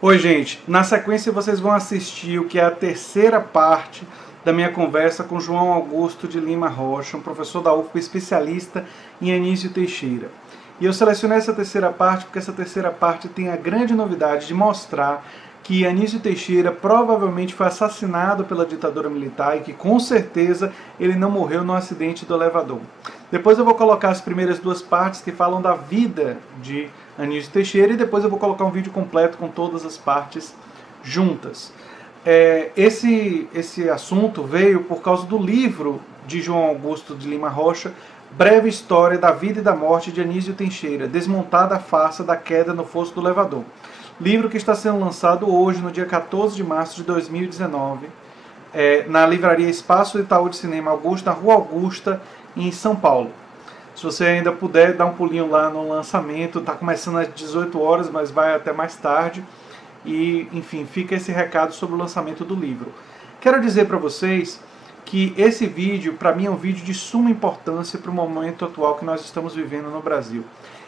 Oi, gente. Na sequência vocês vão assistir o que é a terceira parte da minha conversa com João Augusto de Lima Rocha, um professor da UFPA especialista em Anísio Teixeira. E eu selecionei essa terceira parte porque essa terceira parte tem a grande novidade de mostrar que Anísio Teixeira provavelmente foi assassinado pela ditadura militar e que com certeza ele não morreu no acidente do elevador. Depois eu vou colocar as primeiras duas partes que falam da vida de Anísio Teixeira e depois eu vou colocar um vídeo completo com todas as partes juntas. Esse assunto veio por causa do livro de João Augusto de Lima Rocha, Breve História da Vida e da Morte de Anísio Teixeira, Desmontada a Farsa da Queda no Fosso do Elevador. Livro que está sendo lançado hoje, no dia 14 de março de 2019, na livraria Espaço Itaú de Cinema Augusta, na Rua Augusta, em São Paulo. Se você ainda puder, dá um pulinho lá no lançamento. Está começando às 18 horas, mas vai até mais tarde. E, enfim, fica esse recado sobre o lançamento do livro. Quero dizer para vocês que esse vídeo, para mim, é um vídeo de suma importância para o momento atual que nós estamos vivendo no Brasil.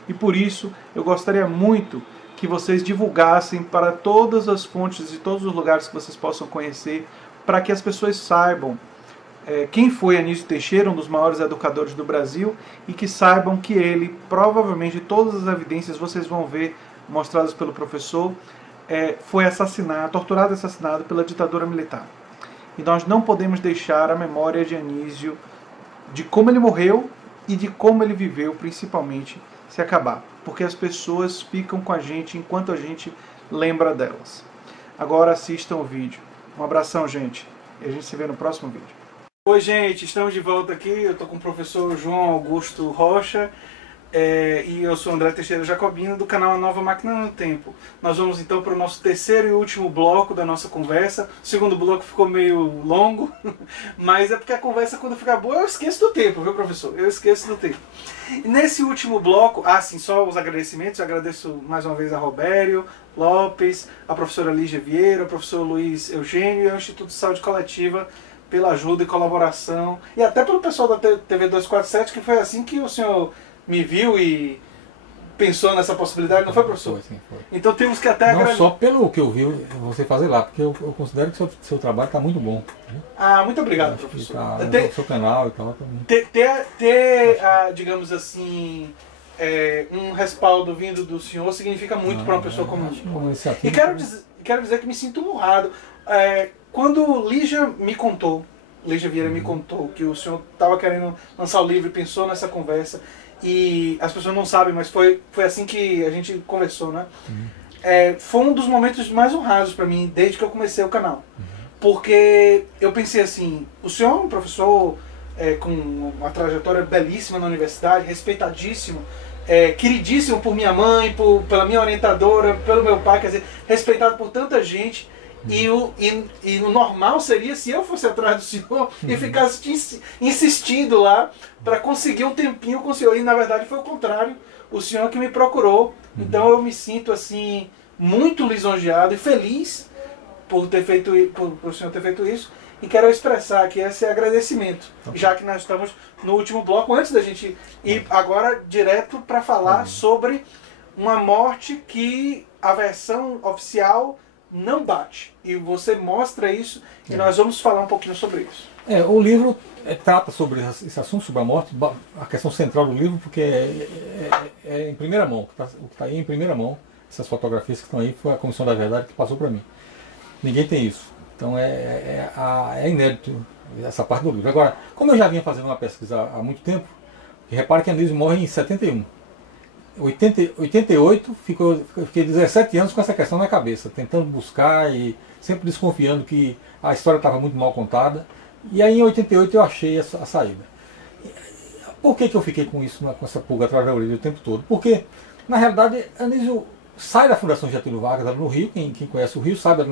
E por isso, eu gostaria muito que vocês divulgassem para todas as fontes e todos os lugares que vocês possam conhecer, para que as pessoas saibam quem foi Anísio Teixeira, um dos maiores educadores do Brasil, e que saibam que ele, provavelmente, todas as evidências vocês vão ver mostradas pelo professor, foi assassinado, torturado e assassinado pela ditadura militar. E nós não podemos deixar a memória de Anísio, de como ele morreu e de como ele viveu, principalmente, se acabar. Porque as pessoas ficam com a gente enquanto a gente lembra delas. Agora assistam o vídeo. Um abração, gente. E a gente se vê no próximo vídeo. Oi, gente. Estamos de volta aqui. Eu estou com o professor João Augusto Rocha. E eu sou André Teixeira Jacobino, do canal A Nova Máquina no Tempo. Nós vamos então para o nosso terceiro e último bloco da nossa conversa. O segundo bloco ficou meio longo, mas é porque a conversa, quando fica boa, eu esqueço do tempo, viu, professor? Eu esqueço do tempo. E nesse último bloco, sim, só os agradecimentos. Eu agradeço mais uma vez a Robério Lopes, a professora Lígia Vieira, o professor Luiz Eugênio e ao Instituto de Saúde Coletiva pela ajuda e colaboração. E até pelo pessoal da TV 247, que foi assim que o senhor me viu e pensou nessa possibilidade, não foi, professor? Foi, sim, foi. Então temos que até não só pelo que eu vi você fazer lá, porque eu considero que seu trabalho está muito bom. Muito obrigado, professor. Tá no seu canal e tal. Digamos assim, um respaldo vindo do senhor significa muito para uma pessoa como eu. E quero dizer que me sinto honrado. Quando Lígia Vieira me contou que o senhor estava querendo lançar o livro e pensou nessa conversa, e as pessoas não sabem, mas foi assim que a gente conversou, né? Foi um dos momentos mais honrados para mim desde que eu comecei o canal. Porque eu pensei assim, o senhor é um professor com uma trajetória belíssima na universidade, respeitadíssimo, queridíssimo por minha mãe, pela minha orientadora, pelo meu pai, quer dizer, respeitado por tanta gente. E o normal seria se eu fosse atrás do senhor e ficasse insistindo lá para conseguir um tempinho com o senhor. E na verdade foi o contrário, o senhor que me procurou. Então eu me sinto assim muito lisonjeado e feliz por o senhor ter feito isso. E quero expressar aqui esse agradecimento, já que nós estamos no último bloco, antes da gente ir agora direto para falar sobre uma morte que a versão oficial não bate. E você mostra isso e nós vamos falar um pouquinho sobre isso. O livro trata sobre esse assunto, sobre a morte, a questão central do livro, porque é em primeira mão, o que está aí em primeira mão, essas fotografias que estão aí, foi a Comissão da Verdade que passou para mim. Ninguém tem isso. Então é inédito essa parte do livro. Agora, como eu já vinha fazendo uma pesquisa há muito tempo, repare que Anísio morre em 71. 88, eu fiquei 17 anos com essa questão na cabeça, tentando buscar e sempre desconfiando que a história estava muito mal contada. E aí em 88 eu achei a saída. Por que eu fiquei com isso, com essa pulga atrás da orelha o tempo todo? Porque, na realidade, Anísio sai da Fundação Getúlio Vargas ali no Rio, quem conhece o Rio sabe, ali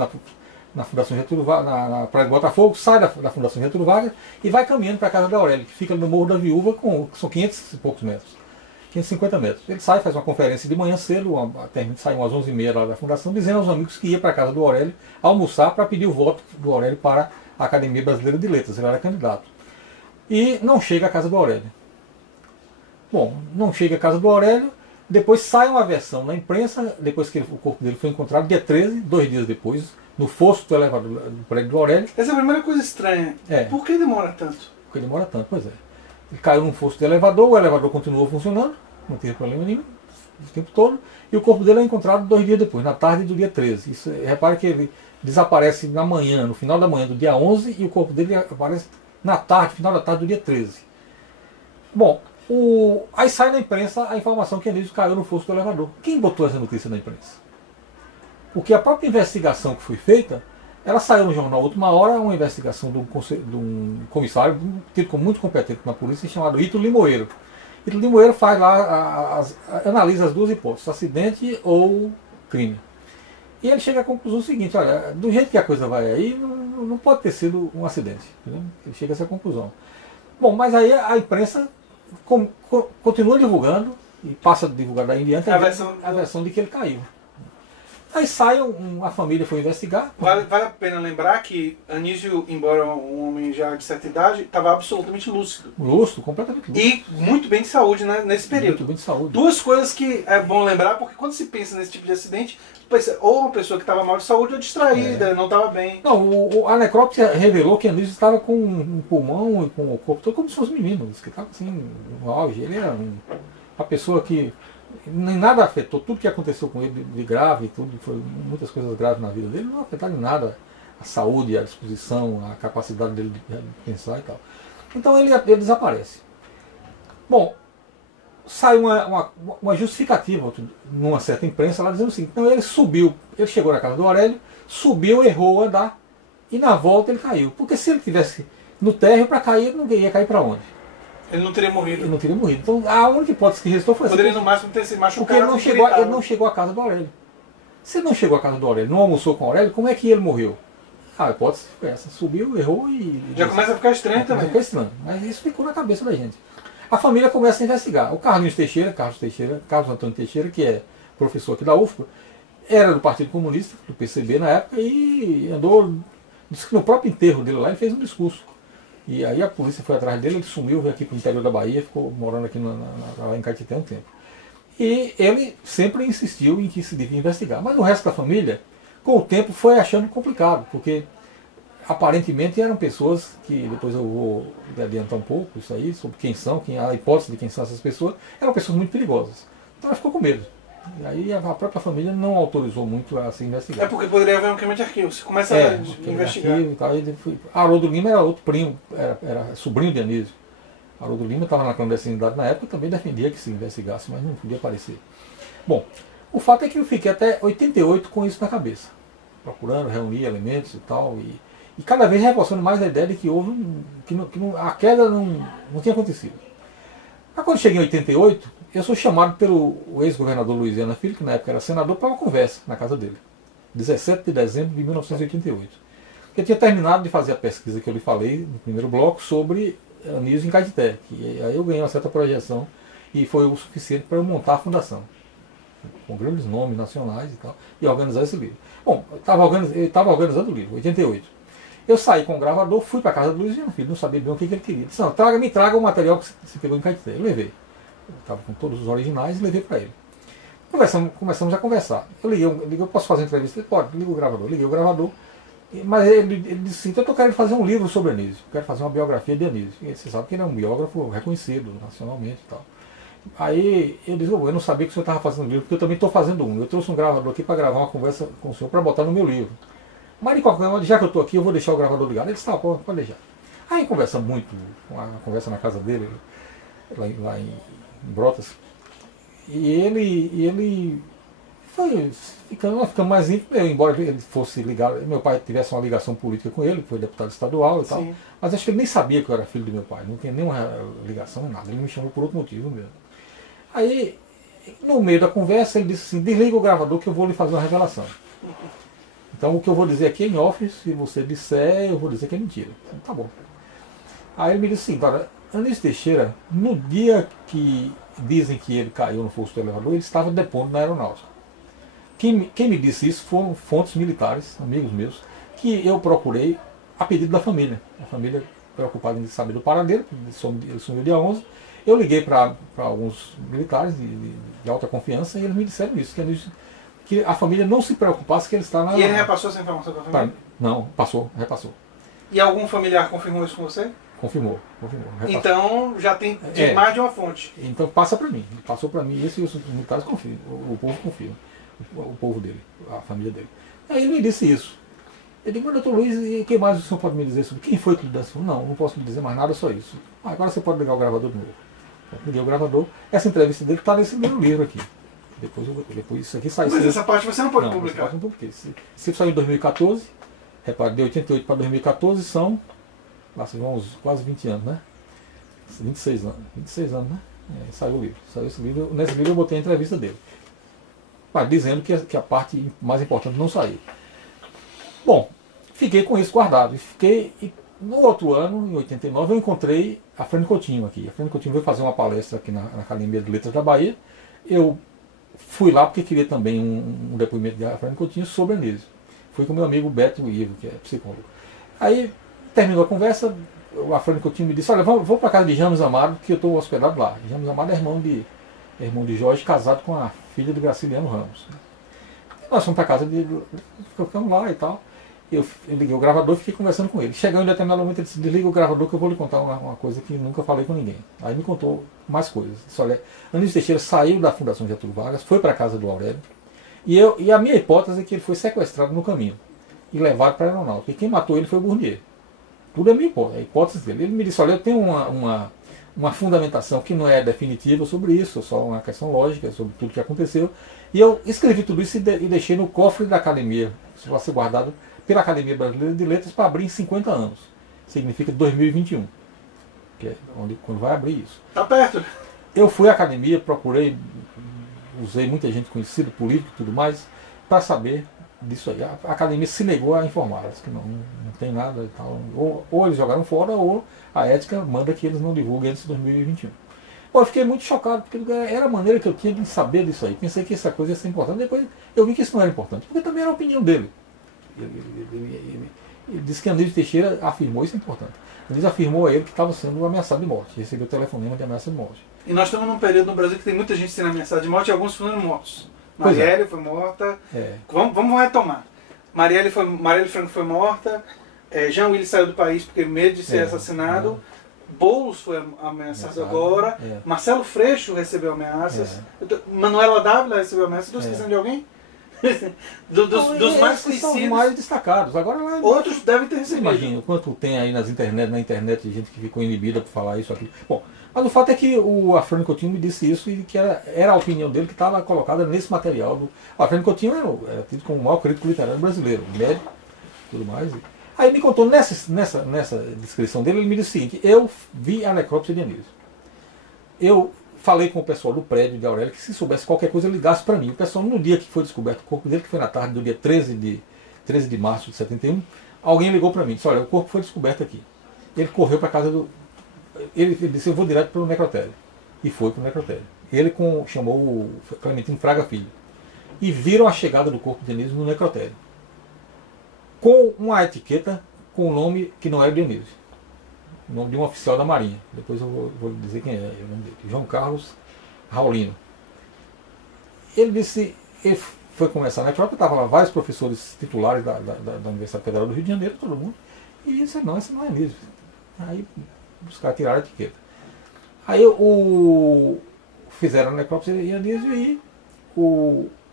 na Fundação Getúlio Vargas, na Praia de Botafogo, sai da Fundação Getúlio Vargas e vai caminhando para a casa da Aurélia, que fica no Morro da Viúva, que são 500 e poucos metros. 550 metros. Ele sai, faz uma conferência de manhã cedo, sai umas 11h30 lá da fundação, dizendo aos amigos que ia para a casa do Aurélio almoçar para pedir o voto do Aurélio para a Academia Brasileira de Letras. Ele era candidato. E não chega à casa do Aurélio. Bom, não chega à casa do Aurélio, Depois sai uma versão na imprensa, depois que o corpo dele foi encontrado, dia 13, 2 dias depois, no fosso do elevador do prédio do Aurélio. Essa é a primeira coisa estranha. Por que demora tanto? Porque demora tanto, pois é. Ele caiu num fosso do elevador, o elevador continuou funcionando, não teve problema nenhum o tempo todo, e o corpo dele é encontrado 2 dias depois, na tarde do dia 13. Isso, repare que ele desaparece na manhã, no final da manhã do dia 11, e o corpo dele aparece na tarde, final da tarde do dia 13. Bom, aí sai na imprensa a informação que Anísio caiu no fosso do elevador. Quem botou essa notícia na imprensa? Porque a própria investigação que foi feita, ela saiu no jornal Última Hora, uma investigação de um comissário, tido como muito competente na polícia, chamado Ito Limoeiro. Ito Limoeiro faz lá, analisa as duas hipóteses, acidente ou crime. E ele chega à conclusão seguinte: olha, do jeito que a coisa vai aí, não pode ter sido um acidente. Entendeu? Ele chega a essa conclusão. Bom, mas aí a imprensa continua divulgando, e passa a divulgar daí em diante a versão de que ele caiu. Aí sai, a família foi investigar. Vale a pena lembrar que Anísio, embora um homem já de certa idade, estava absolutamente lúcido. Lúcido, completamente lúcido. E muito bem de saúde, né, nesse período. Muito bem de saúde. Duas coisas que é bom lembrar, porque quando se pensa nesse tipo de acidente, pensa, ou uma pessoa que estava mal de saúde ou distraída, não estava bem. Não, a necrópsia revelou que Anísio estava com um pulmão e com o corpo todo como se fosse menino. Que estava assim, no auge. Ele era uma pessoa que nem nada afetou, tudo que aconteceu com ele de grave, tudo, foi muitas coisas graves na vida dele, não afetaram em nada a saúde, a disposição, a capacidade dele de pensar e tal. Então ele desaparece. Bom, sai uma justificativa numa certa imprensa lá dizendo o seguinte: então ele subiu, ele chegou na casa do Aurélio, subiu, errou a andar, e na volta ele caiu. Porque se ele tivesse no térreo para cair, ele não ia cair para onde? Ele não teria morrido. Ele não teria morrido. Então a única hipótese que restou foi essa. Poderia no máximo ter se machucado. Porque ele não chegou à casa do Aurélio. Se ele não chegou à casa do Aurélio, não almoçou com o Aurélio, como é que ele morreu? A hipótese foi essa. Subiu, errou e... Já começa a ficar estranho também. Fica estranho. Mas isso ficou na cabeça da gente. A família começa a investigar. O Carlos Antônio Teixeira, que é professor aqui da UFPA, era do Partido Comunista, do PCB na época, e disse que no próprio enterro dele lá ele fez um discurso. E aí a polícia foi atrás dele, ele sumiu, veio aqui para o interior da Bahia, ficou morando aqui lá em Caetité um tempo. E ele sempre insistiu em que se devia investigar. Mas o resto da família, com o tempo, foi achando complicado, porque aparentemente eram pessoas que, depois eu vou adiantar um pouco isso aí, sobre quem são, a hipótese de quem são essas pessoas, eram pessoas muito perigosas. Então ela ficou com medo. E aí a própria família não autorizou muito a se investigar. É porque poderia haver um queima de arquivo. Você começa a investigar. Haroldo Lima era outro primo, era sobrinho de Anísio. Haroldo Lima estava na clandestinidade na época e também defendia que se investigasse, mas não podia aparecer. Bom, o fato é que eu fiquei até 88 com isso na cabeça, procurando reunir elementos e tal, e cada vez reforçando mais a ideia de que houve a queda não tinha acontecido. Mas quando cheguei em 88, eu sou chamado pelo ex-governador Luiz Viana Filho, que na época era senador, para uma conversa na casa dele. 17 de dezembro de 1988. Eu tinha terminado de fazer a pesquisa que eu lhe falei no primeiro bloco sobre Anísio em Caetité. Aí eu ganhei uma certa projeção e foi o suficiente para eu montar a fundação, com grandes nomes nacionais e tal, e organizar esse livro. Bom, eu estava organizando o livro, 88. Eu saí com o gravador, fui para a casa do Luiz Viana Filho, não sabia bem o que ele queria. Disse: não, me traga o material que você pegou em Caetité. Eu levei. Eu estava com todos os originais e levei para ele. Começamos a conversar. Eu liguei, eu posso fazer entrevista? Ele pode, liga o gravador. Liguei o gravador, mas ele disse assim: então eu quero fazer um livro sobre Anísio, eu quero fazer uma biografia de Anísio. E você sabe que ele é um biógrafo reconhecido nacionalmente e tal. Aí eu disse: eu não sabia que o senhor estava fazendo um livro, porque eu também estou fazendo um. Eu trouxe um gravador aqui para gravar uma conversa com o senhor, para botar no meu livro. Mas de qualquer modo, já que eu estou aqui, eu vou deixar o gravador ligado. Ele disse: tá, pode deixar. Aí conversa muito, uma conversa na casa dele, lá em Brotas, e ele foi ficando mais íntimo, embora ele fosse ligado, meu pai tivesse uma ligação política com ele, foi deputado estadual e tal, mas acho que ele nem sabia que eu era filho do meu pai, não tinha nenhuma ligação nem nada, ele me chamou por outro motivo mesmo. Aí, no meio da conversa, ele disse assim: desliga o gravador que eu vou lhe fazer uma revelação. Então o que eu vou dizer aqui é em off, se você disser, eu vou dizer que é mentira. Então, tá bom. Aí ele me disse assim: para Anísio Teixeira, no dia que dizem que ele caiu no fosso do elevador, ele estava depondo na aeronáutica. Quem me disse isso foram fontes militares, amigos meus, que eu procurei a pedido da família. A família preocupada em saber do paradeiro, ele sumiu dia 11. Eu liguei para alguns militares de alta confiança e eles me disseram isso, que a família não se preocupasse que ele está na... E ele repassou essa informação para a família? Não, passou, repassou. E algum familiar confirmou isso com você? Confirmou. Repassou. Então já tem de mais de uma fonte. Então passa para mim, passou para mim, isso e os militares confirmam, o povo confirma, o povo dele, a família dele. Aí ele me disse isso. Eu digo, mas doutor Luiz, e o que mais o senhor pode me dizer sobre quem foi que lhe deu essa informação? Não posso lhe dizer mais nada, só isso. Agora você pode ligar o gravador de novo. Eu liguei o gravador, essa entrevista dele está nesse meu livro aqui. Depois isso aqui sai. Mas essa parte você não pode publicar. Essa parte não publiquei. Se saiu em 2014, repare, de 88 para 2014 são, vão quase 20 anos, né? 26 anos, né? Saiu o livro. Saiu esse livro. Nesse livro eu botei a entrevista dele. Dizendo que a parte mais importante não saiu. Bom, fiquei com isso guardado. E no outro ano, em 89, eu encontrei a Frane Coutinho aqui. A Frane Coutinho veio fazer uma palestra aqui na Academia de Letras da Bahia. Eu fui lá porque queria também um depoimento de Frane Coutinho sobre Anísio. Fui com meu amigo Beto Ivo, que é psicólogo. Aí terminou a conversa, a Frane Coutinho me disse, olha, vou para casa de James Amado, que eu estou hospedado lá. James Amado é irmão de Jorge, casado com a filha do Graciliano Ramos. Nós fomos para casa ficamos lá e tal. Eu liguei o gravador e fiquei conversando com ele. Chegando em determinado momento, ele disse, desliga o gravador que eu vou lhe contar uma coisa que nunca falei com ninguém. Aí me contou mais coisas. Disse, olha, Anísio Teixeira saiu da Fundação Getúlio Vargas, foi para a casa do Aurélio, e a minha hipótese é que ele foi sequestrado no caminho e levado para a aeronáutica. E quem matou ele foi o Bournier. Tudo é minha hipótese, a hipótese dele. Ele me disse, olha, eu tenho uma fundamentação que não é definitiva sobre isso, só uma questão lógica sobre tudo que aconteceu. E eu escrevi tudo isso e deixei no cofre da academia, isso vai ser guardado pela Academia Brasileira de Letras para abrir em 50 anos. Significa 2021, que é quando vai abrir isso. Está perto. Eu fui à academia, procurei, usei muita gente conhecida, político e tudo mais, para saber disso aí. A academia se negou a informar, disse que não tem nada e tal. Ou eles jogaram fora, ou a ética manda que eles não divulguem antes de 2021. Pô, eu fiquei muito chocado, porque era a maneira que eu tinha de saber disso aí. Pensei que essa coisa ia ser importante, depois eu vi que isso não era importante, porque também era a opinião dele. Ele disse que Anísio Teixeira afirmou, isso é importante. Anísio afirmou a ele que estava sendo ameaçado de morte, recebeu telefonema de ameaça de morte. E nós estamos num período no Brasil que tem muita gente sendo ameaçada de morte e alguns foram mortos. Marielle foi morta. Vamos retomar. Marielle Franco foi morta. Jean Willis saiu do país porque medo de ser assassinado. Boulos foi ameaçado agora. Marcelo Freixo recebeu ameaças. Manuela Dávila recebeu ameaças. Estou esquecendo de alguém? dos mais conhecidos. São os mais destacados. Agora, lá, outros devem ter recebido. Imagina o quanto tem aí na internet de gente que ficou inibida por falar isso aqui. Bom, mas o fato é que a Frane Coutinho me disse isso e que era a opinião dele que estava colocada nesse material. A Frane Coutinho era tido como o maior crítico literário brasileiro, médico e tudo mais. Aí me contou, nessa descrição dele, ele me disse o seguinte: eu vi a necrópsia de Anísio. Eu falei com o pessoal do prédio de Aurélio que se soubesse qualquer coisa ligasse para mim. O pessoal, no dia que foi descoberto o corpo dele, que foi na tarde do dia 13 de março de 71, alguém ligou para mim e disse, olha, o corpo foi descoberto aqui. Ele correu para casa do... Ele disse, eu vou direto para o necrotério. E foi para o necrotério. Ele chamou o Clementino Fraga Filho. E viram a chegada do corpo de Anísio no necrotério. Com uma etiqueta com o nome que não é de Anísio. O nome de um oficial da Marinha. Depois eu vou dizer quem é o nome dele. João Carlos Raulino. Ele disse, ele foi começar na necrópsia, estavam lá vários professores titulares da Universidade Federal do Rio de Janeiro, todo mundo. E disse, não, esse não é Anísio. Aí os caras tiraram a etiqueta. Aí fizeram a necrópsia de Anísio e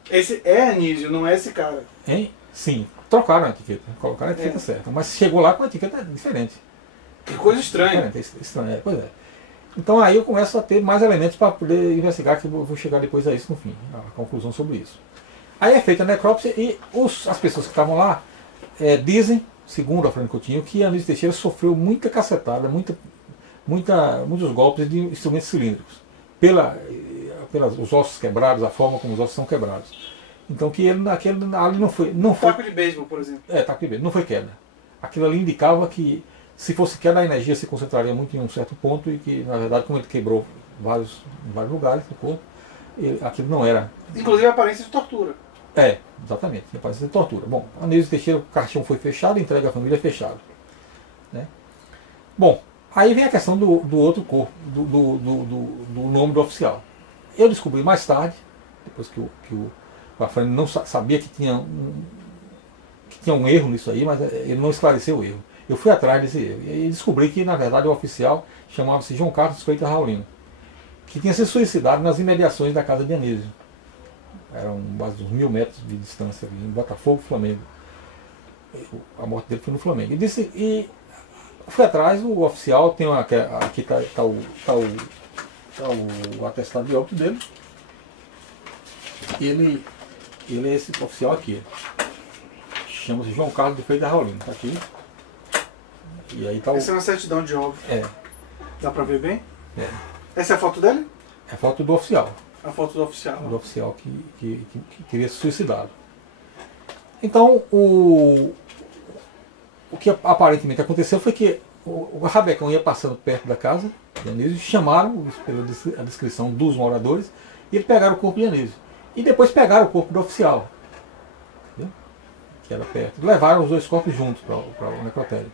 Esse é Anísio, não é esse cara. Hein? Sim, trocaram a etiqueta, colocaram a etiqueta certa. Mas chegou lá com a etiqueta diferente. Que coisa estranha. Estranha, pois é. Então aí eu começo a ter mais elementos para poder investigar, que eu vou chegar depois a isso no fim, a conclusão sobre isso. Aí é feita a necrópsia e as pessoas que estavam lá dizem, segundo a Frane Coutinho, que Anísio Teixeira sofreu muita cacetada, muitos golpes de instrumentos cilíndricos, pelos ossos quebrados, a forma como os ossos são quebrados. Então que ele ali não foi... Taco de beisebol, por exemplo. Taco de beisebol, não foi queda. Aquilo ali indicava que se fosse queda, a energia se concentraria muito em um certo ponto e que, na verdade, como ele quebrou em vários lugares do corpo, aquilo não era... Inclusive a aparência de tortura. Exatamente, a aparência de tortura. Bom, Anísio Teixeira, o caixão foi fechado, entregue à família fechado. Né? Bom, Aí vem a questão do outro corpo, do nome do oficial. Eu descobri mais tarde, depois que o Afrânio não sabia que tinha um erro nisso aí, mas ele não esclareceu o erro. Eu fui atrás desse erro e descobri que, na verdade, o oficial chamava-se João Carlos Freitas Raulino, que tinha se suicidado nas imediações da casa de Anísio. Eram mais de uns 1000 metros de distância, em Botafogo, Flamengo. A morte dele foi no Flamengo. E fui atrás, o oficial, tem aqui está o atestado de óbito dele. Ele é esse oficial aqui. Chama-se João Carlos de Freitas Raulino. Está aqui. E aí tá Essa é uma certidão de óbito. É. Dá pra ver bem? É. Essa é a foto dele? É a foto do oficial. A foto do oficial. Do oficial que teria se suicidado. Então, o que aparentemente aconteceu foi que o rabecão ia passando perto da casa de Anísio, chamaram pela descrição dos moradores e eles pegaram o corpo de Anísio. E depois pegaram o corpo do oficial, entendeu? Que era perto. Levaram os dois corpos juntos para o necrotério.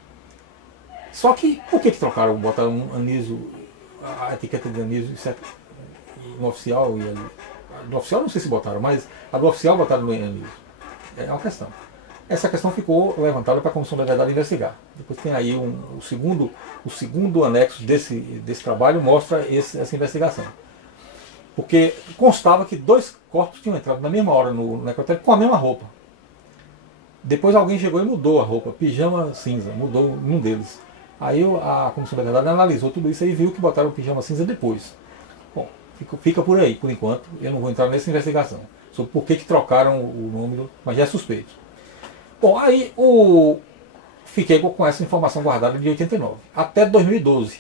Só que, por que trocaram? Botaram Anísio, a etiqueta de Anísio no oficial e ali. No oficial não sei se botaram, mas a do oficial botaram no Anísio. É uma questão. Essa questão ficou levantada para a Comissão da Verdade investigar. Depois tem aí o segundo anexo desse trabalho, mostra essa investigação. Porque constava que 2 corpos tinham entrado na mesma hora no necrotério com a mesma roupa. Depois alguém chegou e mudou a roupa, pijama cinza, mudou um deles. Aí a Comissão da Verdade analisou tudo isso e viu que botaram o pijama cinza depois. Bom, fica por aí, por enquanto. Eu não vou entrar nessa investigação sobre por que trocaram o nome, mas já é suspeito. Bom, aí fiquei com essa informação guardada de 89, até 2012.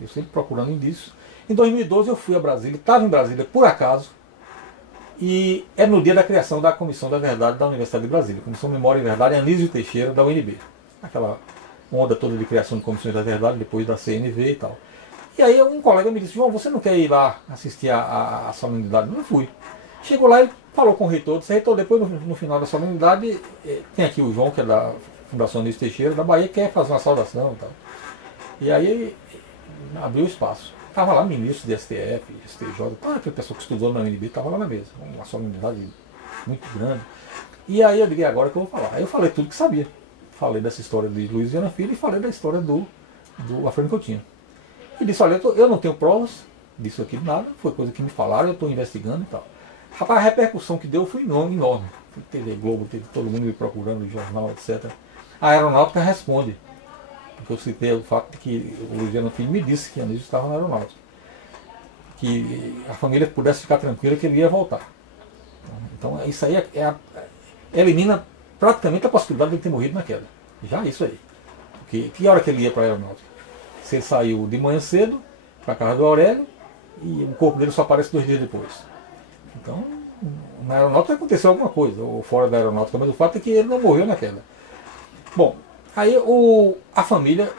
Eu sempre procurando indícios. Em 2012 eu fui a Brasília, estava em Brasília por acaso, e é no dia da criação da Comissão da Verdade da Universidade de Brasília, Comissão Memória e Verdade, Anísio Teixeira, da UNB. Aquela onda toda de criação de comissões da verdade, depois da CNV e tal. E aí um colega me disse: João, você não quer ir lá assistir a solenidade? Não fui. Chegou lá e falou com o reitor, disse: reitor, depois no final da solenidade, tem aqui o João, que é da Fundação Anísio Teixeira, da Bahia, quer fazer uma saudação e tal. E aí abriu espaço. Estava lá ministro de STF, STJ, aquele pessoa que estudou na UNB, estava lá na mesa. Uma solenidade muito grande. E aí eu digo: agora que eu vou falar. Aí eu falei tudo que sabia. Falei dessa história de Luiz Viana Filho e falei da história do Afrânio Coutinho. E disse: olha, eu não tenho provas disso aqui, nada, foi coisa que me falaram, eu estou investigando e tal. Rapaz, a repercussão que deu foi enorme. TV Globo, teve todo mundo me procurando, jornal, etc. A aeronáutica responde. Porque eu citei o fato de que o Luiz Viana Filho me disse que Anísio estava na aeronáutica. Que a família pudesse ficar tranquila que ele ia voltar. Então isso aí elimina praticamente a possibilidade de ele ter morrido na queda. Já isso aí. Porque que hora que ele ia para a aeronáutica? Se ele saiu de manhã cedo para a casa do Aurélio e o corpo dele só aparece 2 dias depois. Então, na aeronáutica aconteceu alguma coisa, ou fora da aeronáutica, mas o fato é que ele não morreu na queda. Bom, aí a família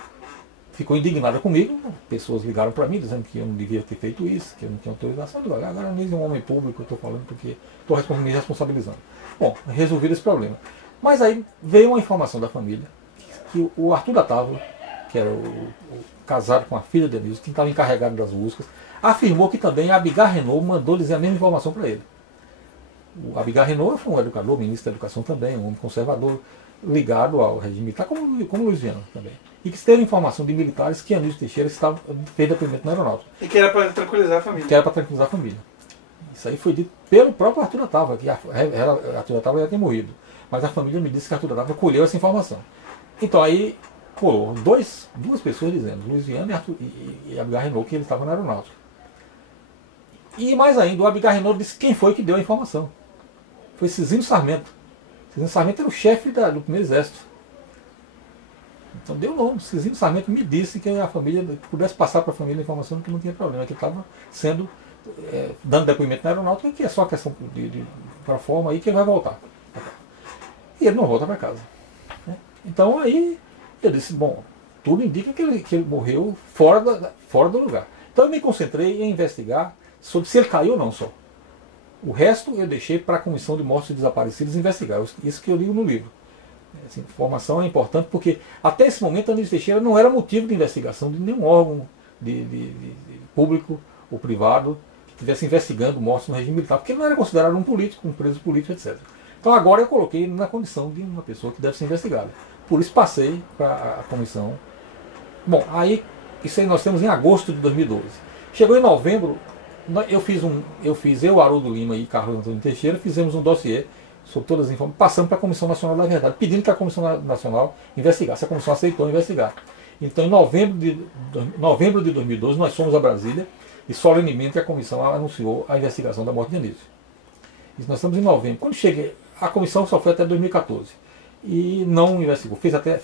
ficou indignada comigo, pessoas ligaram para mim dizendo que eu não devia ter feito isso, que eu não tinha autorização. Agora Anísio é um homem público, eu estou falando porque estou me responsabilizando. Bom, resolvido esse problema. Mas aí veio uma informação da família que o Arthur da Távola, que era o casado com a filha de Anísio, que estava encarregado das buscas, afirmou que também a Abigar Renault mandou dizer a mesma informação para ele. O Abigar Renault foi um educador, ministro da Educação também, um homem conservador, ligado ao regime militar, como Luiz Viana também. E que teve informação de militares que Anísio Teixeira fez depoimento na aeronáutica. E que era para tranquilizar a família. Que era para tranquilizar a família. Isso aí foi dito pelo próprio Arthur da Távola, que Arthur da Távola já tinha morrido. Mas a família me disse que Arthur da Távola colheu essa informação. Então aí colou duas pessoas dizendo, Luiz Viana e Abigar Renault, que ele estava na aeronáutica. E mais ainda, o Abigar Renault disse quem foi que deu a informação. Foi Cizinho Sarmento. Cizinho Sarmento era o chefe do primeiro exército. Então deu o nome. Cizinho Sarmento me disse que a família pudesse passar para a família a informação que não tinha problema, que ele estava dando depoimento na aeronáutica, que é só questão para a forma aí que ele vai voltar. E ele não volta para casa. Né? Então aí eu disse, bom, tudo indica que ele morreu fora do lugar. Então eu me concentrei em investigar sobre se ele caiu ou não só. O resto eu deixei para a Comissão de Mortos e Desaparecidos investigar. Isso que eu li no livro. Essa informação é importante porque até esse momento Anísio Teixeira não era motivo de investigação de nenhum órgão de público ou privado que estivesse investigando mortes no regime militar, porque ele não era considerado um político, um preso político, etc. Então agora eu coloquei ele na condição de uma pessoa que deve ser investigada. Por isso passei para a comissão. Bom, aí isso aí nós temos em agosto de 2012. Chegou em novembro, eu, Haroldo Lima e Carlos Antônio Teixeira, fizemos um dossiê sobre todas as informações, passando para a Comissão Nacional da Verdade, pedindo que a Comissão Nacional investigasse. A comissão aceitou investigar. Então, em novembro de 2012, nós fomos a Brasília e solenemente a comissão anunciou a investigação da morte de Anísio. Isso nós estamos em novembro. Quando cheguei, a comissão só foi até 2014 e não investigou. Fez até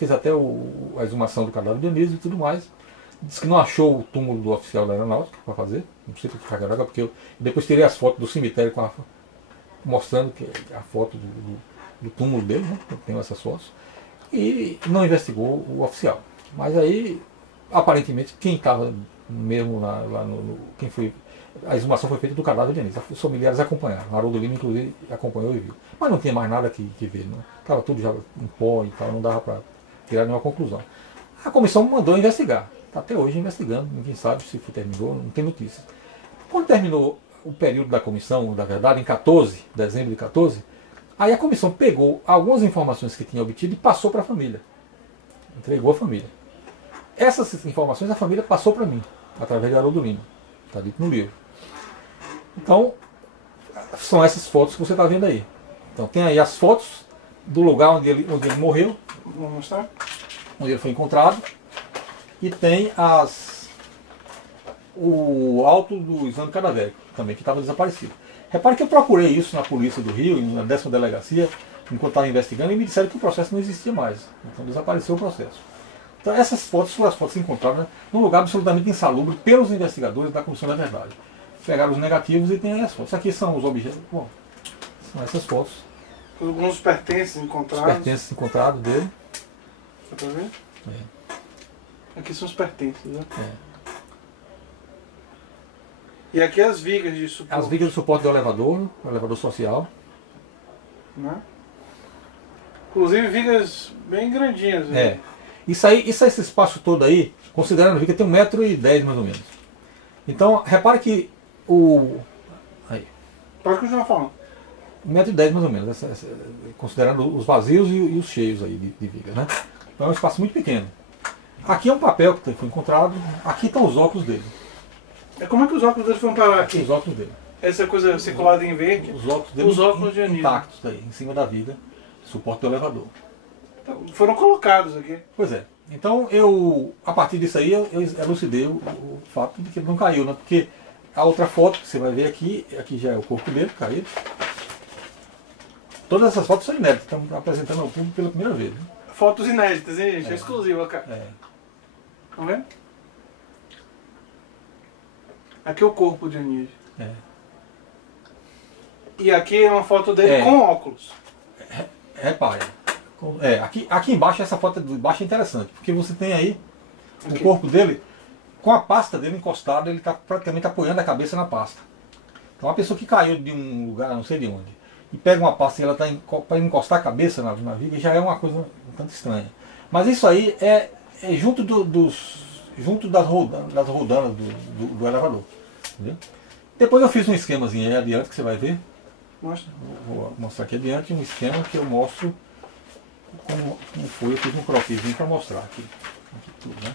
a exumação do cadáver de Anísio e tudo mais. Disse que não achou o túmulo do oficial da aeronáutica para fazer, não sei por que carregar água, porque eu depois tirei as fotos do cemitério mostrando que a foto do túmulo dele, né? Eu tenho essas fotos, e não investigou o oficial. Mas aí, aparentemente, quem estava mesmo lá quem foi. A exumação foi feita do cadáver de Anísio. Os familiares acompanharam. Haroldo Lima, inclusive, acompanhou e viu. Mas não tinha mais nada que ver. Estava tudo já em pó e tal, não dava para tirar nenhuma conclusão. A comissão mandou investigar. Está até hoje investigando, ninguém sabe se terminou, não tem notícias. Quando terminou o período da comissão, da verdade, em dezembro de 14, aí a comissão pegou algumas informações que tinha obtido e passou para a família. Entregou à família. Essas informações a família passou para mim, através de Haroldo Lima. Está dito no livro. Então, são essas fotos que você está vendo aí. Então, tem aí as fotos do lugar onde ele morreu. Vou mostrar. Onde ele foi encontrado. E tem o auto do exame cadavérico, também, que estava desaparecido. Repare que eu procurei isso na polícia do Rio, na 10ª delegacia, enquanto estava investigando, e me disseram que o processo não existia mais. Então desapareceu o processo. Então essas fotos foram as fotos encontradas, né, num lugar absolutamente insalubre pelos investigadores da Comissão da Verdade. Pegaram os negativos e tem aí as fotos. Aqui são os objetos. Bom, são essas fotos. Alguns pertences encontrados. Os pertences encontrados dele. Dá pra ver? É. Aqui são os pertences, né? É. E aqui as vigas de suporte. As vigas de suporte do elevador social. Né? Inclusive vigas bem grandinhas. Né? É. Esse espaço todo aí, considerando a viga, tem 1,10 m mais ou menos. Então, repare que aí. Pode continuar falando. 1,10 m mais ou menos, considerando os vazios e os cheios aí de viga, né? Então é um espaço muito pequeno. Aqui é um papel que foi encontrado, aqui estão os óculos dele. Como é que os óculos dele foram parar aqui? Os óculos dele. Essa coisa circulada em verde? Os óculos dele os óculos de Anísio. Intactos aí, em cima da viga, suporte do elevador. Então, foram colocados aqui. Pois é. Então a partir disso aí, eu elucidei o fato de que ele não caiu, né? Porque a outra foto que você vai ver aqui já é o corpo dele caído. Todas essas fotos são inéditas, estamos apresentando ao público pela primeira vez. Né? Fotos inéditas, hein, gente? É exclusiva, cara. É. Estão vendo? Aqui é o corpo de Anísio. É. E aqui é uma foto dele com óculos. Repare. Aqui embaixo, essa foto de baixo é interessante, porque você tem aí o corpo dele com a pasta dele encostada, ele está praticamente apoiando a cabeça na pasta. Então uma pessoa que caiu de um lugar, não sei de onde, e pega uma pasta e ela está para encostar a cabeça na viga, já é uma coisa um tanto estranha. Mas isso aí é junto das rodanas do elevador. Entendeu? Depois eu fiz um esquemazinho aí adiante que você vai ver. Mostra. Vou mostrar aqui adiante um esquema que eu mostro como foi. Eu fiz um croquiszinho para mostrar aqui tudo, né?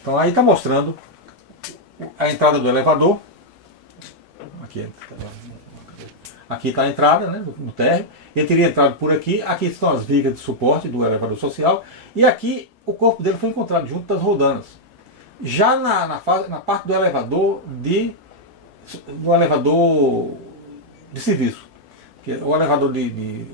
Então aí está mostrando a entrada do elevador. Aqui está a entrada, né, no térreo. Ele teria entrado por aqui. Aqui estão as vigas de suporte do elevador social. E aqui o corpo dele foi encontrado junto das rodanas. Já na parte do elevador de serviço. Porque o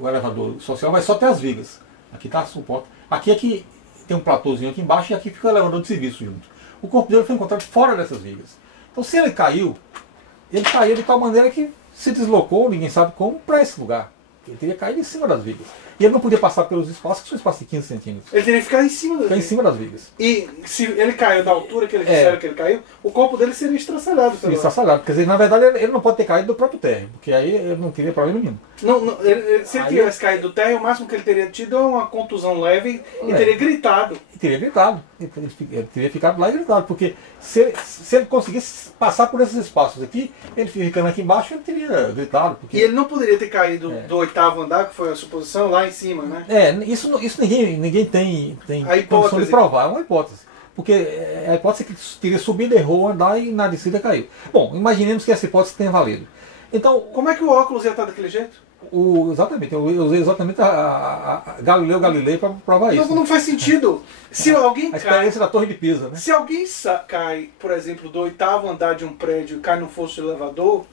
elevador social vai só até as vigas. Aqui está o suporte. Aqui tem um platôzinho aqui embaixo e aqui fica o elevador de serviço junto. O corpo dele foi encontrado fora dessas vigas. Então se ele caiu de tal maneira que se deslocou, ninguém sabe como, para esse lugar. Ele teria caído em cima das vigas. E ele não podia passar pelos espaços, que são espaços de 15 centímetros. Ele teria que ficar em cima das Ficar em vigas. cima das vigas. E se ele caiu da altura que eles disseram que ele caiu, o corpo dele seria estraçalhado. Isso, estraçalhado. Quer dizer, na verdade, ele não pode ter caído do próprio térreo, porque aí ele não teria problema nenhum. Se ele Aí tivesse caído do térreo, o máximo que ele teria tido é uma contusão leve e Leve. teria gritado. E teria gritado. Ele teria ficado lá e gritado, porque se ele conseguisse passar por esses espaços aqui, ele ficando aqui embaixo, ele teria gritado. Porque... E ele não poderia ter caído do 8º andar, que foi a suposição, lá em cima, né? Isso ninguém tem A hipótese. condição de provar, é uma hipótese. Porque a hipótese é que teria subido, errou o andar e na descida caiu. Bom, imaginemos que essa hipótese tenha valido. Então, Como é que o óculos ia estar daquele jeito? exatamente, eu usei exatamente a Galileu Galilei para provar isso. Não faz sentido. Se alguém A cai, experiência da Torre de Pisa, né? se alguém cai, por exemplo, do 8º andar de um prédio e cai no fosso de elevador,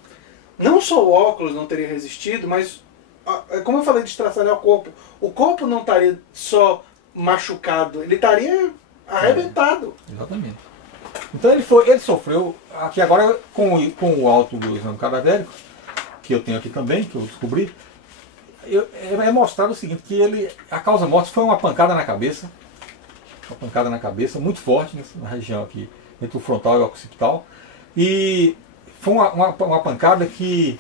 não só o óculos não teria resistido, mas, como eu falei de estraçalhar o corpo não estaria só machucado, ele estaria arrebentado. Exatamente. Então ele sofreu, aqui agora com o auto do exame cadavérico, que eu tenho aqui também, que eu descobri, é mostrado o seguinte, que a causa morte foi uma pancada na cabeça, muito forte na região aqui, entre o frontal e o occipital, e foi uma pancada que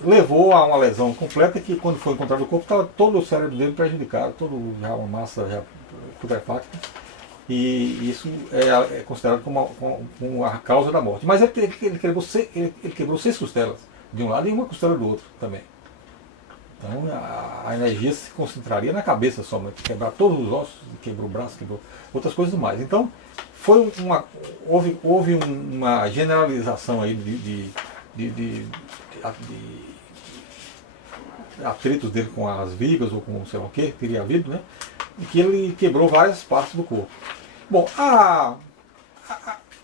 levou a uma lesão completa, que quando foi encontrado o corpo, estava todo o cérebro dele prejudicado, já uma massa já putrefacta, e isso é considerado como a causa da morte. Mas ele quebrou 6 costelas de um lado e uma costela do outro também. Então a energia se concentraria na cabeça somente, quebrar todos os ossos, quebrou o braço, quebrou outras coisas mais. Então houve uma generalização aí de atritos dele com as vigas ou com sei lá o que teria havido, né? E que ele quebrou várias partes do corpo. Bom,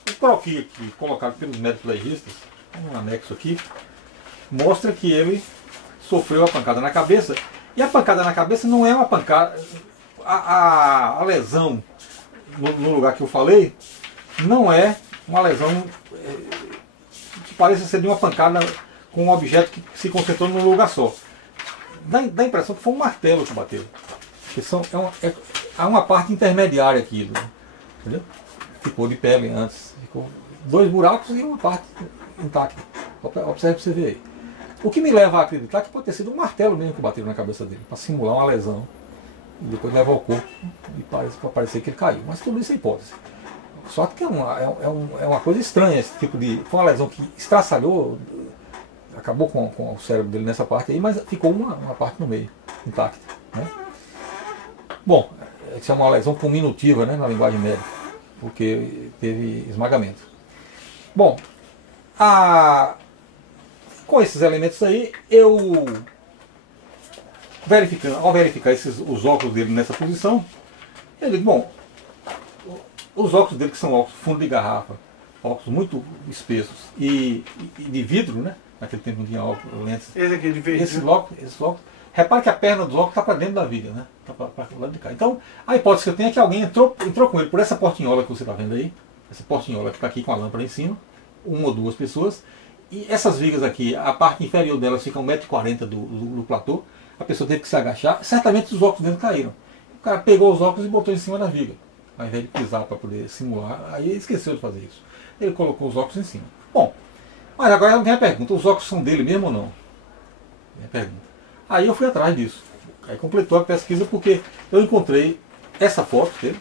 o croquis aqui, colocado pelos médicos legistas, um anexo aqui, mostra que ele sofreu a pancada na cabeça. E a pancada na cabeça não é uma pancada. A lesão no lugar que eu falei não é uma lesão que parece ser de uma pancada com um objeto que se concentrou num lugar só. Dá a impressão que foi um martelo que bateu. Há uma parte intermediária aqui, entendeu? Ficou de pele antes. Ficou 2 buracos e uma parte intacta. Observe para você ver aí. O que me leva a acreditar que pode ter sido um martelo mesmo que bateu na cabeça dele, para simular uma lesão. E depois levar ao corpo e para parecer que ele caiu. Mas tudo isso é hipótese. Só que é uma coisa estranha esse tipo de. Foi uma lesão que estraçalhou, acabou com o cérebro dele nessa parte aí, mas ficou uma parte no meio, intacta. Né? Bom, isso é uma lesão cominutiva, né, na linguagem médica, porque teve esmagamento. Bom, com esses elementos aí, ao verificar os óculos dele nessa posição, eu digo, bom, os óculos dele que são óculos fundo de garrafa, óculos muito espessos e de vidro, né? Naquele tempo não tinha óculos, lentes. Esse aqui é de verde. Esses óculos, repare que a perna dos óculos está para dentro da viga, né? Está para o lado de cá. Então, a hipótese que eu tenho é que alguém entrou com ele por essa portinhola que você está vendo aí, essa portinhola que está aqui com a lâmpada em cima, 1 ou 2 pessoas, e essas vigas aqui, a parte inferior delas fica a 1,40 m do platô, a pessoa teve que se agachar, certamente os óculos dele caíram. O cara pegou os óculos e botou em cima da viga, ao invés de pisar para poder simular, aí ele esqueceu de fazer isso. Ele colocou os óculos em cima. Bom, mas agora vem a pergunta, os óculos são dele mesmo ou não? Minha pergunta. Aí eu fui atrás disso. Aí completou a pesquisa porque eu encontrei essa foto dele,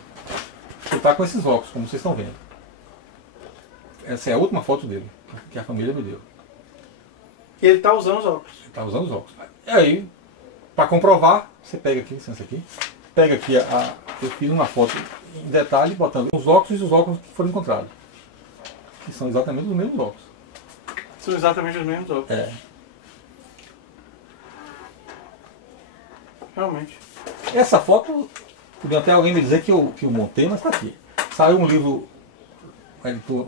que está com esses óculos, como vocês estão vendo. Essa é a última foto dele, que a família me deu. E ele está usando os óculos. Ele está usando os óculos. E aí, para comprovar, você pega aqui, licença aqui, pega aqui, eu fiz uma foto em detalhe, botando os óculos e os óculos que foram encontrados. Que são exatamente os mesmos óculos. São exatamente os mesmos óculos. É. Realmente. Essa foto, podia até alguém me dizer que eu montei, mas está aqui. Saiu um livro, o editor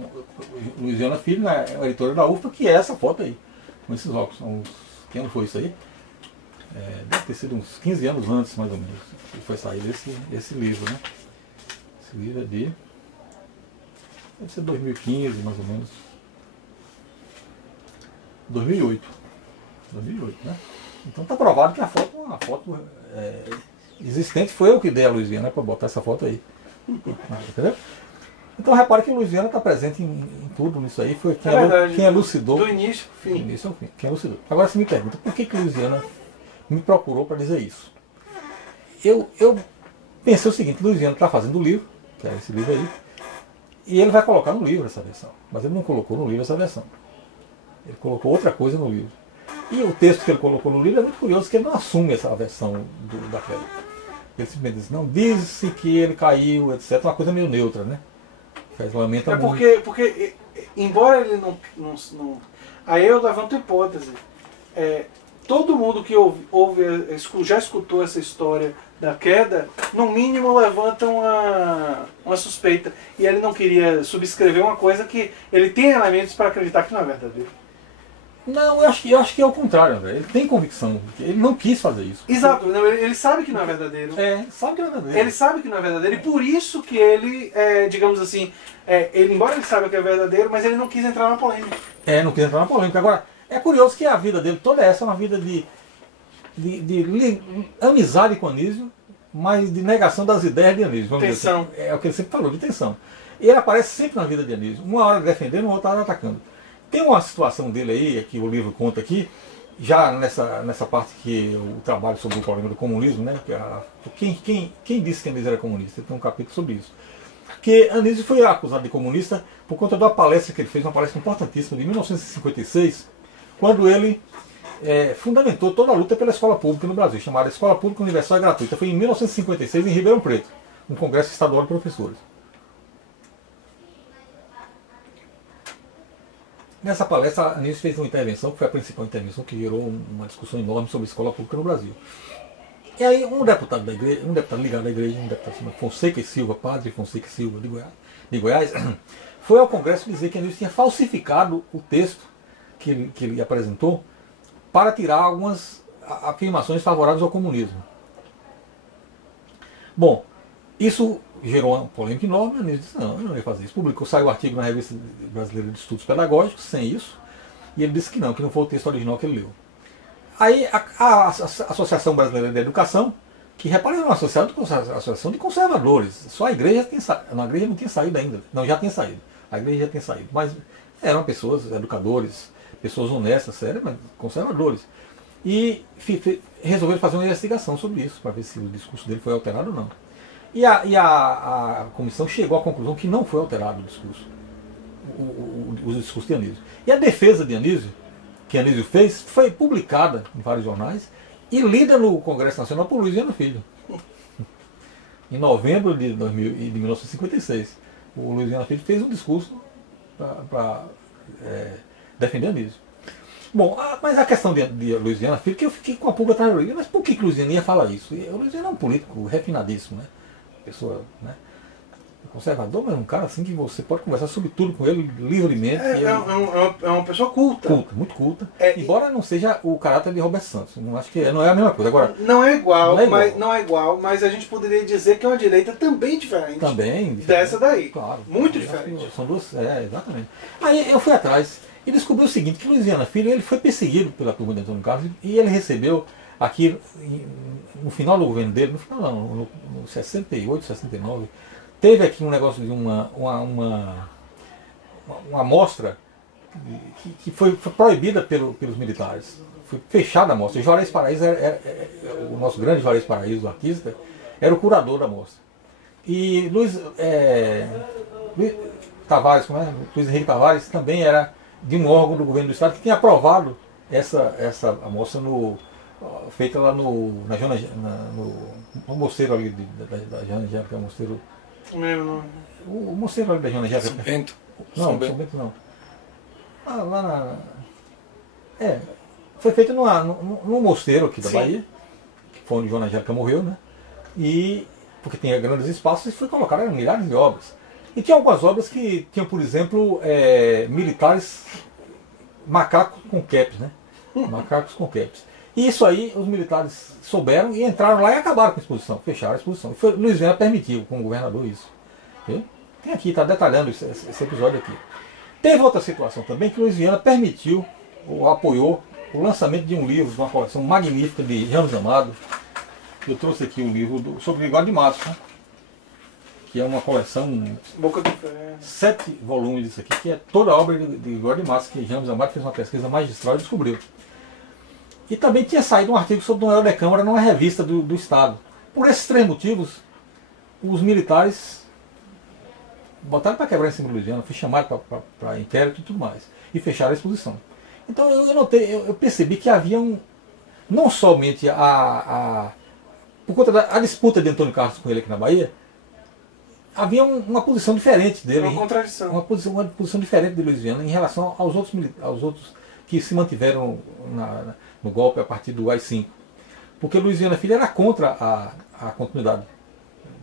Luiziana Filho, a editora da UFPA, que é essa foto aí, com esses óculos. Que ano foi isso aí? Deve ter sido uns 15 anos antes, mais ou menos, que foi sair esse livro, né? Esse livro é de... deve ser 2015, mais ou menos. 2008, né? Então está provado que uma foto existente, foi eu que dei a Luiziana para botar essa foto aí. Entendeu? Então repare que Luiziana está presente em tudo nisso aí, foi quem elucidou. Do início ao fim. Do início ao fim, quem elucidou. Agora você me pergunta, por que Luiziana me procurou para dizer isso? Eu pensei o seguinte, Luiziana está fazendo o livro, que é esse livro aí, e ele vai colocar no livro essa versão. Mas ele não colocou no livro essa versão. Ele colocou outra coisa no livro. E o texto que ele colocou no livro é muito curioso, que ele não assume essa versão da queda. Ele simplesmente diz, não, disse que ele caiu, etc. Uma coisa meio neutra, né? Lamenta muito. Porque, embora ele não. Aí eu levanto a hipótese. Todo mundo que já escutou essa história da queda, no mínimo levanta uma suspeita. E ele não queria subscrever uma coisa que ele tem elementos para acreditar que não é verdadeiro. Não, eu acho que é o contrário, André. Ele tem convicção. Ele não quis fazer isso. Exato. Não, ele sabe que não é verdadeiro. Sabe que não é verdadeiro. Ele sabe que não é verdadeiro. E por isso que ele, digamos assim, embora ele saiba que é verdadeiro, mas ele não quis entrar na polêmica. Não quis entrar na polêmica. Agora, é curioso que a vida dele toda essa é uma vida de amizade com Anísio, mas de negação das ideias de Anísio. Tensão. Assim. É o que ele sempre falou, de tensão. E ele aparece sempre na vida de Anísio. Uma hora defendendo, uma outra hora atacando. Tem uma situação dele aí, que o livro conta aqui, já nessa parte que eu trabalho sobre o problema do comunismo, né? Quem disse que Anísio era comunista? Tem um capítulo sobre isso. Que Anísio foi acusado de comunista por conta de uma palestra que ele fez, uma palestra importantíssima, de 1956, quando ele fundamentou toda a luta pela escola pública no Brasil, chamada Escola Pública Universal e Gratuita. Foi em 1956, em Ribeirão Preto, um congresso estadual de professores. Nessa palestra, a Anísio fez uma intervenção, que foi a principal intervenção, que gerou uma discussão enorme sobre a escola pública no Brasil. E aí um deputado da igreja, um deputado ligado à igreja, um deputado chamado Fonseca e Silva, padre Fonseca e Silva de Goiás, foi ao Congresso dizer que Anísio tinha falsificado o texto que ele apresentou para tirar algumas afirmações favoráveis ao comunismo. Bom, isso gerou uma polêmica enorme. Anísio disse, não, eu não ia fazer isso. Saiu o artigo na Revista Brasileira de Estudos Pedagógicos, sem isso, e ele disse que não foi o texto original que ele leu. Aí a Associação Brasileira de Educação, que repara, é uma associação de conservadores, só a igreja tem saído, a igreja não tinha saído ainda, não, já tinha saído, a igreja já tinha saído, mas eram pessoas, educadores, pessoas honestas, sérias, mas conservadores. E resolveram fazer uma investigação sobre isso, para ver se o discurso dele foi alterado ou não. E a comissão chegou à conclusão que não foi alterado o discurso, o discurso de Anísio. E a defesa de Anísio, que Anísio fez, foi publicada em vários jornais e lida no Congresso Nacional por Luiziano Filho. Em novembro de 1956, o Luiziano Filho fez um discurso para defender Anísio. Bom, mas a questão de Luiziano Filho, que eu fiquei com a pulga atrás da orelha, mas por que Luiziano ia falar isso? O Luiziano é um político refinadíssimo, né? Pessoa, né? Conservador, mas um cara assim que você pode conversar sobre tudo com ele livremente. É uma pessoa culta. Muito culta. Embora não seja o caráter de Roberto Santos. Não acho que não é a mesma coisa. Agora, não é igual, mas a gente poderia dizer que é uma direita também diferente. Também. Dessa daí. Claro. Muito diferente. São duas. Exatamente. Aí eu fui atrás e descobri o seguinte, que Luiziano Filho ele foi perseguido pela turma de Antônio Carlos e ele recebeu aqui no final do governo dele, no final não, no 68, 69, teve aqui um negócio de uma amostra que foi proibida pelos militares. Foi fechada a amostra. Juarez Paraíso, o nosso grande Juarez Paraíso, o artista, era o curador da amostra. E Luiz Tavares, Luiz Henrique Tavares, também era de um órgão do governo do Estado que tinha aprovado essa amostra feita lá no mosteiro ali da Joana Angélica, o mosteiro. O mosteiro ali da Joana Angélica. São Bento? Não, São Bento não. Foi feito num mosteiro aqui da Bahia, que foi onde Joana Angélica morreu, né? E porque tinha grandes espaços e foi colocado milhares de obras. E tinha algumas obras que tinham, por exemplo, militares macacos com caps, né? Macacos com caps. E isso aí os militares souberam e entraram lá e acabaram com a exposição, fecharam a exposição. E Luiziano permitiu, como governador, isso. Okay? Tem aqui, está detalhando esse episódio aqui. Teve outra situação também que Luiziano permitiu ou apoiou o lançamento de um livro, de uma coleção magnífica de Ramos Amado. Eu trouxe aqui o livro sobre Gregório de Matos, né? Que é uma coleção, Boca do Ferro. 7 volumes disso aqui, que é toda a obra de Gregório de Matos, que Ramos Amado fez uma pesquisa magistral e descobriu. E também tinha saído um artigo sobre o Noel de Câmara numa revista do Estado. Por esses 3 motivos, os militares botaram para quebrar em cima de Luiziana, fui chamado para inquérito e tudo mais, e fecharam a exposição. Então eu percebi que havia não somente por conta da disputa de Antônio Carlos com ele aqui na Bahia, havia uma posição diferente dele. Uma contradição. Uma posição diferente de Luiziana em relação aos outros que se mantiveram no golpe a partir do AI-5. Porque Luiziana Filho era contra a continuidade.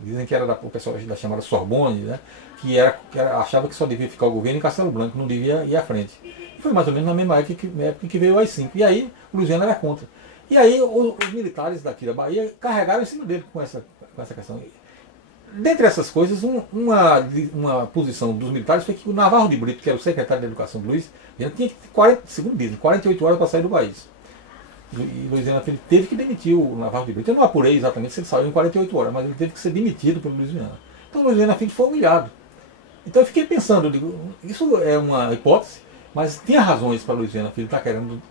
Dizem que era o pessoal da chamada Sorbonne, né? que achava que só devia ficar o governo em Castelo Branco, não devia ir à frente. E foi mais ou menos na mesma época que veio o AI-5. E aí o Luiziana era contra. E aí os militares daqui da Bahia carregaram em cima dele com essa questão. Dentre essas coisas, uma posição dos militares foi que o Navarro de Brito, que era o secretário de Educação do Luiz, tinha que ter, segundo dizem, 48 horas para sair do país. E Luiziana Filho teve que demitir o Navarro de Brito. Eu não apurei exatamente se ele saiu em 48 horas, mas ele teve que ser demitido pelo Luiziana. Então Luiziana Filho foi humilhado. Então eu fiquei pensando, eu digo, isso é uma hipótese, mas tinha razões para Luiziana Filho estar querendo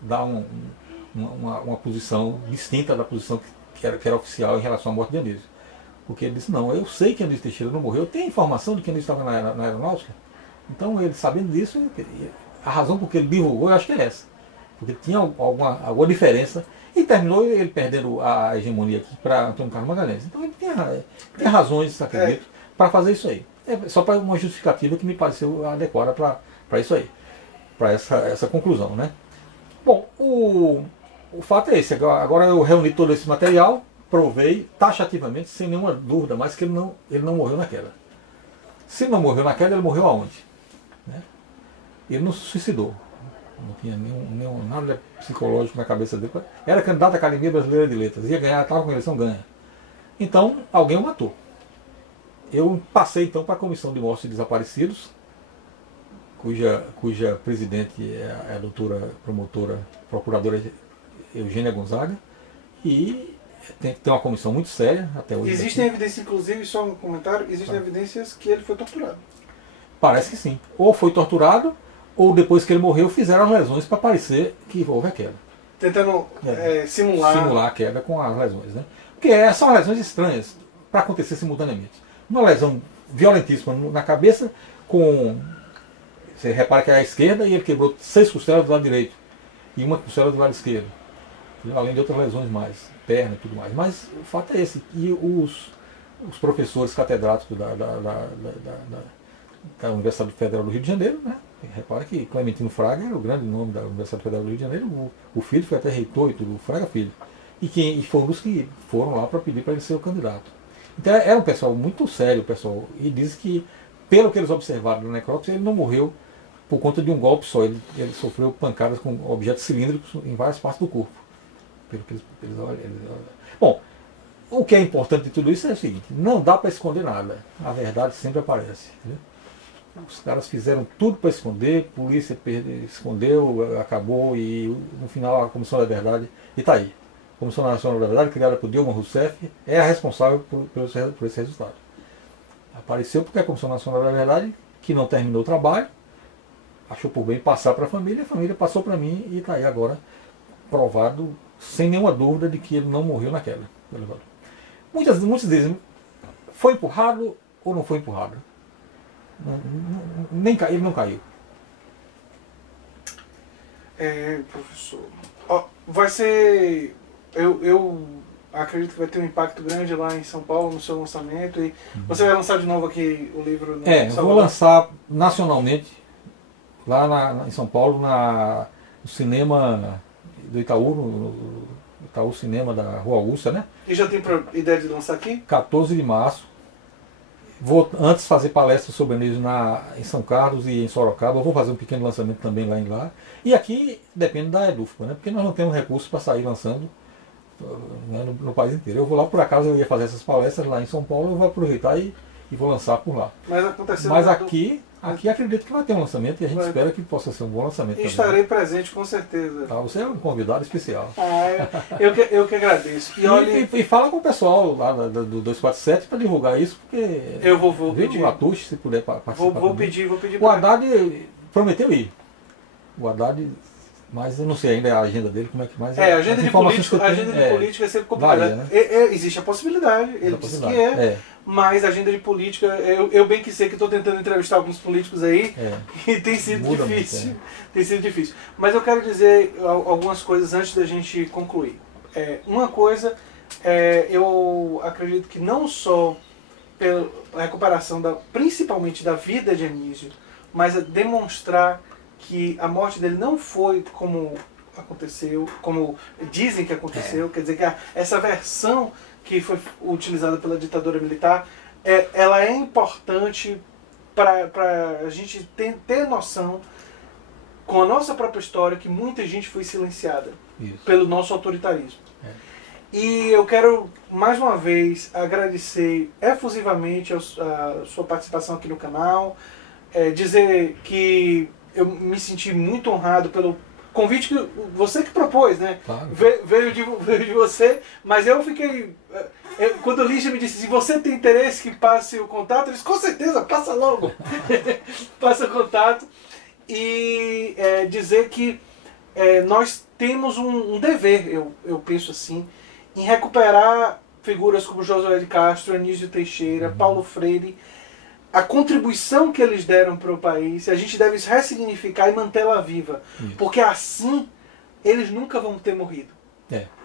dar uma posição distinta da posição que era oficial em relação à morte de Anísio. Porque ele disse, não, eu sei que Anísio Teixeira não morreu, eu tenho informação de que Anísio estava na aeronáutica. Então ele, sabendo disso, a razão por que ele divulgou, eu acho que é essa. Porque tinha alguma diferença e terminou ele perdendo a hegemonia aqui para Antônio Carlos Magalhães. Então ele tinha razões, acredito, para fazer isso aí. É só para uma justificativa que me pareceu adequada para isso aí, para essa conclusão, né? Bom, o fato é esse. Agora eu reuni todo esse material, provei taxativamente, sem nenhuma dúvida mais, que ele não morreu na queda. Se não morreu na queda, ele morreu aonde? Né? Ele não se suicidou. Não tinha nada psicológico na cabeça dele. Era candidato à Academia Brasileira de Letras. Ia ganhar, estava com a eleição, ganha. Então, alguém o matou. Eu passei então para a Comissão de Mortos e Desaparecidos, cuja presidente é a doutora promotora, procuradora Eugênia Gonzaga, e tem uma comissão muito séria até hoje. Existem evidências, inclusive, só um comentário, existem evidências que ele foi torturado. Parece que sim. Ou foi torturado, ou depois que ele morreu, fizeram as lesões para parecer que houve a queda. Tentando simular a queda com as lesões, né? Porque são lesões estranhas para acontecer simultaneamente. Uma lesão violentíssima na cabeça, você repara que é a esquerda e ele quebrou 6 costelas do lado direito e uma costela do lado esquerdo. Além de outras lesões mais, perna e tudo mais. Mas o fato é esse. E os professores catedráticos da Universidade Federal do Rio de Janeiro, né? Repara que Clementino Fraga era o grande nome da Universidade Federal do Rio de Janeiro, o filho foi até reitor e tudo, o Fraga Filho. E foram os que foram lá para pedir para ele ser o candidato. Então era um pessoal muito sério, pessoal, e diz que, pelo que eles observaram na necrópsia, ele não morreu por conta de um golpe só, ele sofreu pancadas com objetos cilíndricos em várias partes do corpo. Pelo que Bom, o que é importante de tudo isso é o seguinte, não dá para esconder nada, a verdade sempre aparece. Entendeu? Os caras fizeram tudo para esconder, a polícia escondeu, acabou e no final a Comissão da Verdade, e está aí. A Comissão Nacional da Verdade, criada por Dilma Rousseff, é a responsável por esse resultado. Apareceu porque a Comissão Nacional da Verdade, que não terminou o trabalho, achou por bem passar para a família passou para mim e está aí agora provado, sem nenhuma dúvida, de que ele não morreu na queda do elevador. Muitos dizem, foi empurrado ou não foi empurrado? Ele não caiu. Professor, vai ser... Eu acredito que vai ter um impacto grande lá em São Paulo no seu lançamento. E você vai lançar de novo aqui o livro no Salvador? Vou lançar nacionalmente lá em São Paulo, no cinema do Itaú, no Itaú Cinema da Rua Augusta, né? E já tem ideia de lançar aqui? 14 de março. Vou antes fazer palestras sobre Anísio em São Carlos e em Sorocaba. Vou fazer um pequeno lançamento também lá. E aqui depende da EDUFPA, né? Porque nós não temos recursos para sair lançando, né, no país inteiro. Eu vou lá, por acaso eu ia fazer essas palestras lá em São Paulo, eu vou aproveitar e vou lançar por lá. Mas aqui Aqui acredito que vai ter um lançamento e a gente espera que possa ser um bom lançamento. Estarei presente, com certeza. Tá, você é um convidado especial. Eu que agradeço. E fala com o pessoal lá do 247 para divulgar isso, porque eu vou pedir. O Atush, se puder participar. Vou pedir. O Haddad prometeu ir. O Haddad, mas eu não sei ainda a agenda dele, como é que mais... a agenda de política é sempre complicada. Né? Existe a possibilidade, ele disse que mas a agenda de política, eu bem que sei que estou tentando entrevistar alguns políticos aí, e tem sido difícil. Muito, tem sido difícil. Mas eu quero dizer algumas coisas antes da gente concluir. Uma coisa, eu acredito que não só pela recuperação principalmente da vida de Anísio, mas demonstrar que a morte dele não foi como aconteceu, como dizem que aconteceu, quer dizer que essa versão que foi utilizada pela ditadura militar, ela é importante para a gente ter noção, com a nossa própria história, que muita gente foi silenciada pelo nosso autoritarismo. E eu quero, mais uma vez, agradecer efusivamente a sua participação aqui no canal, dizer que eu me senti muito honrado pelo convite que você que propôs, né? Claro. Veio de você, mas eu fiquei... quando o Lígia me disse, se você tem interesse que passe o contato, eu disse, com certeza, passa logo. Passa o contato. E dizer que nós temos um dever, eu penso assim, em recuperar figuras como Josué de Castro, Anísio Teixeira, Paulo Freire, a contribuição que eles deram para o país, a gente deve ressignificar e mantê-la viva. Porque assim, eles nunca vão ter morrido.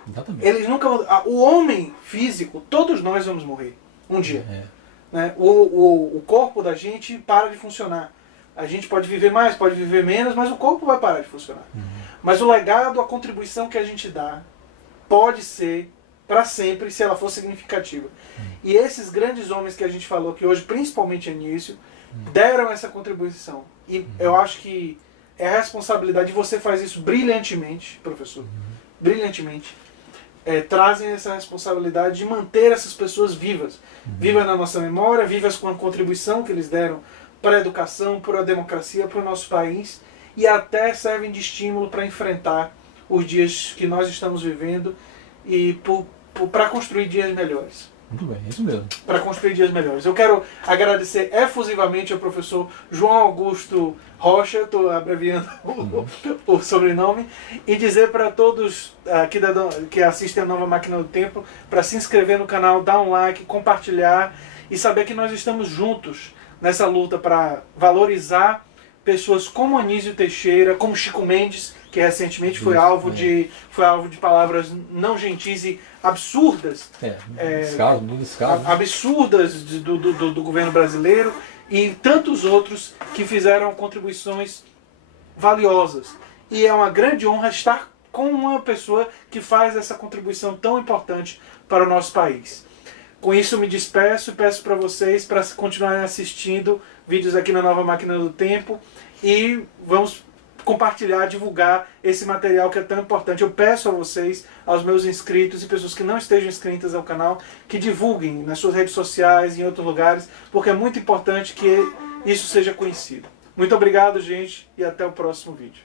Exatamente. Eles nunca vão... O homem físico, todos nós vamos morrer um dia. Né? O corpo da gente para de funcionar. A gente pode viver mais, pode viver menos, mas o corpo vai parar de funcionar. Mas o legado, a contribuição que a gente dá, pode ser para sempre, se ela for significativa. E esses grandes homens que a gente falou aqui hoje, principalmente Anísio, deram essa contribuição. E eu acho que é a responsabilidade, e você faz isso brilhantemente, professor, brilhantemente, trazem essa responsabilidade de manter essas pessoas vivas. Vivas na nossa memória, vivas com a contribuição que eles deram para a educação, para a democracia, para o nosso país, e até servem de estímulo para enfrentar os dias que nós estamos vivendo e para construir dias melhores. Muito bem, é isso mesmo. Para construir dias melhores. Eu quero agradecer efusivamente ao professor João Augusto Rocha, estou abreviando o sobrenome, e dizer para todos que assistem a Nova Máquina do Tempo, para se inscrever no canal, dar um like, compartilhar e saber que nós estamos juntos nessa luta para valorizar pessoas como Anísio Teixeira, como Chico Mendes, que recentemente foi alvo de palavras não gentis e absurdas, absurdas do governo brasileiro, e tantos outros que fizeram contribuições valiosas. E é uma grande honra estar com uma pessoa que faz essa contribuição tão importante para o nosso país. Com isso eu me despeço e peço para vocês para continuarem assistindo vídeos aqui na Nova Máquina do Tempo, e vamos compartilhar, divulgar esse material que é tão importante. Eu peço a vocês, aos meus inscritos e pessoas que não estejam inscritas ao canal, que divulguem nas suas redes sociais e em outros lugares, porque é muito importante que isso seja conhecido. Muito obrigado, gente, e até o próximo vídeo.